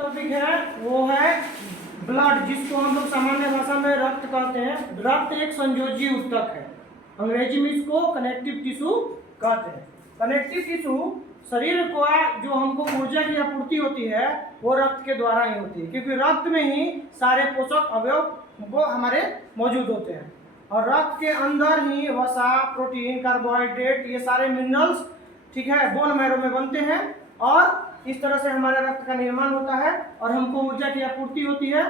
Topic है वो है ब्लड, जिसको हम लोग सामान्य भाषा में रक्त कहते हैं। रक्त एक संयोजी ऊतक है, अंग्रेजी में इसको कनेक्टिव टिश्यू कहते हैं। कनेक्टिव टिश्यू शरीर को जो हमको ऊर्जा की आपूर्ति होती है वो रक्त के द्वारा ही होती है, क्योंकि रक्त में ही सारे पोषक अवयव वो हमारे मौजूद होते हैं। और रक्त के अंदर ही वसा, प्रोटीन, कार्बोहाइड्रेट, ये सारे मिनरल्स, ठीक है, बोन मैरो में बनते हैं और इस तरह से हमारे रक्त का निर्माण होता है और हमको ऊर्जा की आपूर्ति होती है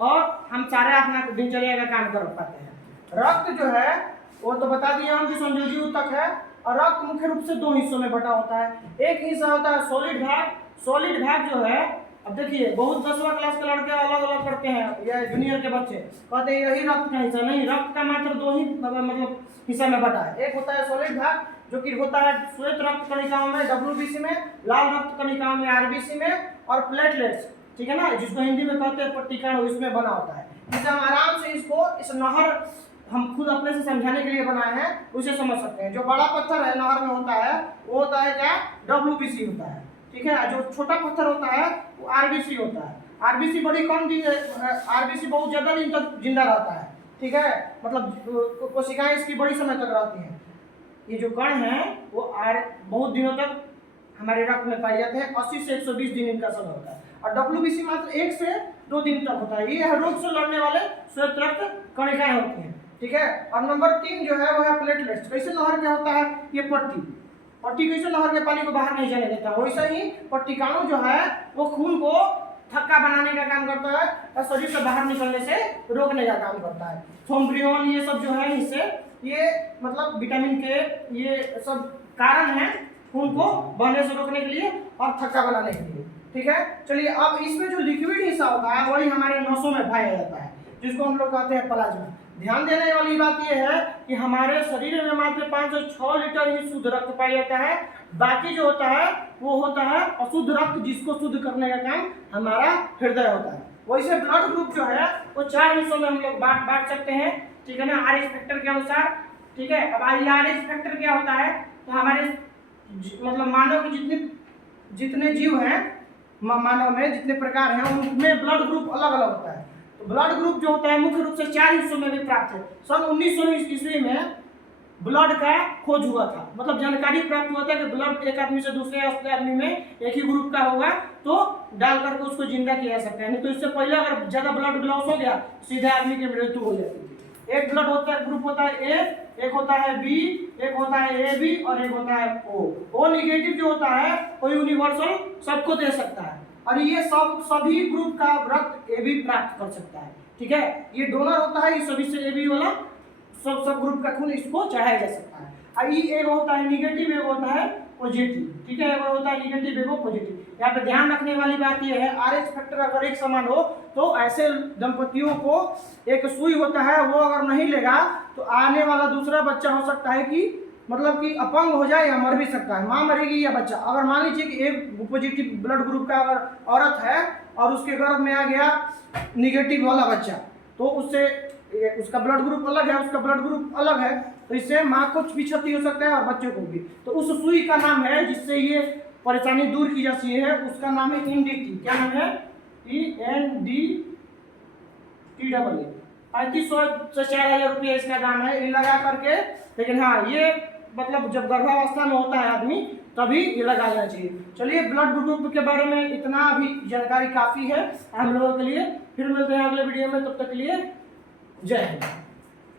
और हम सारे अपना दिनचर्या का काम कर पाते हैं। रक्त जो है वो तो बता दिया हम कि संयोजी ऊतक है। और रक्त मुख्य रूप से दो हिस्सों में बटा होता है। एक हिस्सा होता है सॉलिड भाग। सॉलिड भाग जो है, अब देखिए बहुत 10वां क्लास के लड़के अलग अलग करते हैं या जूनियर के बच्चे कहते हैं यही रक्त का हिस्सा। नहीं, रक्त का मात्र दो ही मतलब हिस्सा में बटा है। एक होता है सॉलिड भाग जो कि होता है श्वेत रक्त कणिकाओं में WBC में, लाल रक्त कणिकाओं में RBC में, और प्लेटलेट्स, ठीक है ना, जिसको हिंदी में कहते हैं पट्टिकाणु, इसमें बना होता है। जिसे हम आराम से इसको इस नहर हम खुद अपने से समझाने के लिए बनाए हैं, उसे समझ सकते हैं। जो बड़ा पत्थर है नहर में होता है वो होता है क्या, WBC होता है, ठीक है। जो छोटा पत्थर होता है वो RBC होता है। RBC बड़ी कम दिन, RBC बहुत ज्यादा दिन तक जिंदा रहता है, ठीक है, मतलब कोशिकाएं इसकी बड़ी समय तक रहती हैं। ये जो कण है वो बहुत दिनों तक हमारे रक्त में पाए जाते हैं। 80 से 120 दिन इनका समय होता है। और WBC मात्र 1 से 2 दिन तक होता है। ये रोग से लड़ने वाले श्वेत रक्त कणिकाएं होती हैं, ठीक है। और नंबर 3 जो है वो है प्लेटलेट्स। कैसे नहर क्या होता है, ये पट्टी कैसे नहर के पानी को बाहर नहीं जाने देता, वैसे ही पट्टिकाणु जो है वो खून को थक्का बनाने का काम करता है और शरीर से बाहर निकलने से रोकने का काम करता है। थ्रोम्बियन ये सब जो है इससे ये मतलब विटामिन के ये सब कारण है खून को बहने से रोकने के लिए और थक्का बनाने के लिए, ठीक है। चलिए अब इसमें जो लिक्विड हिस्सा होता है वही हमारे नसों में पाया जाता है, जिसको हम लोग कहते हैं प्लाज्मा। ध्यान देने वाली बात यह है कि हमारे शरीर में मात्र 5 से 6 लीटर ही शुद्ध रक्त पाया जाता है। बाकी जो होता है वो होता है अशुद्ध रक्त, जिसको शुद्ध करने का काम हमारा हृदय होता है। वैसे ब्लड ग्रुप जो है वो 4 हिस्सों में हम लोग बांट सकते हैं, ठीक है ना, RH फैक्टर के अनुसार, ठीक है। अब RH फैक्टर क्या होता है, तो हमारे मतलब मानव के जितने जीव हैं, मानव में जितने प्रकार हैं उनमें ब्लड ग्रुप अलग अलग होता है। तो ब्लड ग्रुप जो होता है मुख्य रूप से 4 हिस्सों में भी प्राप्त है। सन 1900 ईस्वी में ब्लड का खोज हुआ था, मतलब जानकारी प्राप्त हुआ था कि ब्लड एक आदमी से दूसरे आदमी में एक ही ग्रुप का होगा तो डाल करके उसको जिंदा किया जा सकता है। नहीं तो इससे पहले अगर ज्यादा ब्लड लॉस हो गया सीधे आदमी की मृत्यु हो जाती है। एक ब्लड होता है, ग्रुप होता है A, एक होता है B, एक होता है AB और एक होता है O निगेटिव जो होता है वो यूनिवर्सल सबको दे सकता है और ये सभी ग्रुप का रक्त AB प्राप्त कर सकता है, ठीक है। ये डोनर होता है, ये सभी से AB वाला सब ग्रुप का खून इसको चढ़ाया जा सकता है। और ये एक होता है निगेटिव, एक होता है पॉजिटिव, ठीक है। एक होता है निगेटिव, एक पॉजिटिव। यहाँ पे ध्यान रखने वाली बात यह है RH फैक्टर अगर एक समान हो तो ऐसे दंपतियों को एक सुई होता है वो अगर नहीं लेगा तो आने वाला दूसरा बच्चा हो सकता है कि मतलब कि अपंग हो जाए या मर भी सकता है, माँ मरेगी या बच्चा। अगर मान लीजिए कि एक पॉजिटिव ब्लड ग्रुप का अगर औरत है और उसके गर्भ में आ गया निगेटिव वाला बच्चा, तो उससे उसका ब्लड ग्रुप अलग है, उसका ब्लड ग्रुप अलग है, तो इससे माँ को भी क्षति हो सकता है और बच्चों को भी। तो उस सुई का नाम है जिससे ये परेशानी दूर की जाती है, उसका नाम है NDT। क्या नाम है, NDT। 3500 से 4000 रुपये इसका दाम है, ये लगा करके। लेकिन हाँ, ये मतलब जब गर्भावस्था में होता है आदमी तभी ये लगा लेना चाहिए। चलिए ब्लड ग्रुप के बारे में इतना अभी जानकारी काफ़ी है हम लोगों के लिए। फिर मिलते हैं अगले वीडियो में, तब तक के लिए जय हिंद।